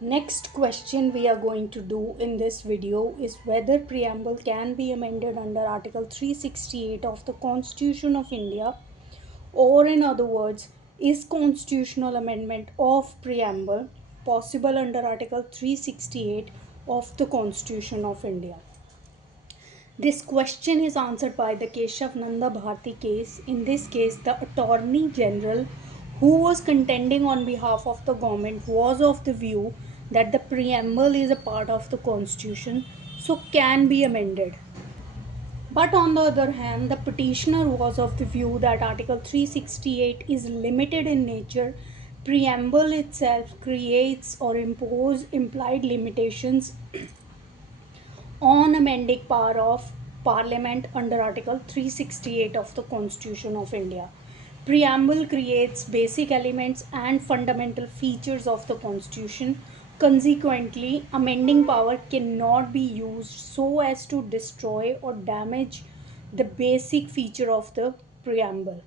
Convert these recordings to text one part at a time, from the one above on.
Next question we are going to do in this video is whether preamble can be amended under Article 368 of the Constitution of India, or in other words, is constitutional amendment of preamble possible under Article 368 of the Constitution of India. This question is answered by the Keshav Nanda Bharti case. In this case, the Attorney General, who was contending on behalf of the government, was of the view that the preamble is a part of the Constitution, so can be amended. But on the other hand, the petitioner was of the view that Article 368 is limited in nature. Preamble itself creates or imposes implied limitations on amending power of Parliament under Article 368 of the Constitution of India. Preamble creates basic elements and fundamental features of the Constitution. Consequently, amending power cannot be used so as to destroy or damage the basic feature of the preamble.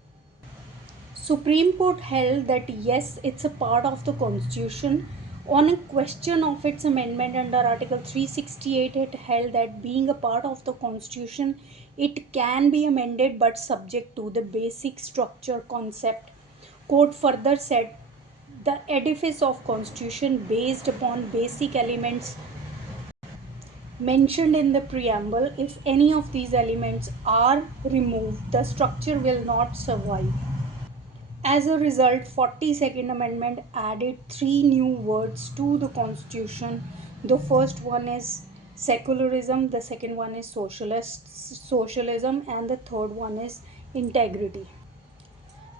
Supreme Court held that yes, it's a part of the Constitution. On a question of its amendment under Article 368, it held that being a part of the Constitution, it can be amended but subject to the basic structure concept. Court further said the edifice of Constitution based upon basic elements mentioned in the preamble, if any of these elements are removed, the structure will not survive. As a result, 42nd Amendment added three new words to the Constitution. The first one is secularism, the second one is socialism, and the third one is integrity.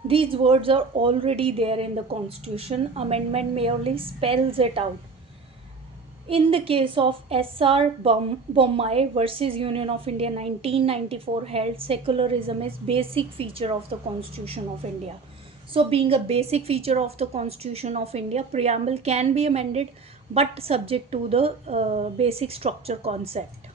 These words are already there in the Constitution. Amendment merely spells it out. In the case of S.R. Bommai versus Union of India 1994 held secularism is basic feature of the Constitution of India. So being a basic feature of the Constitution of India, preamble can be amended but subject to the basic structure concept.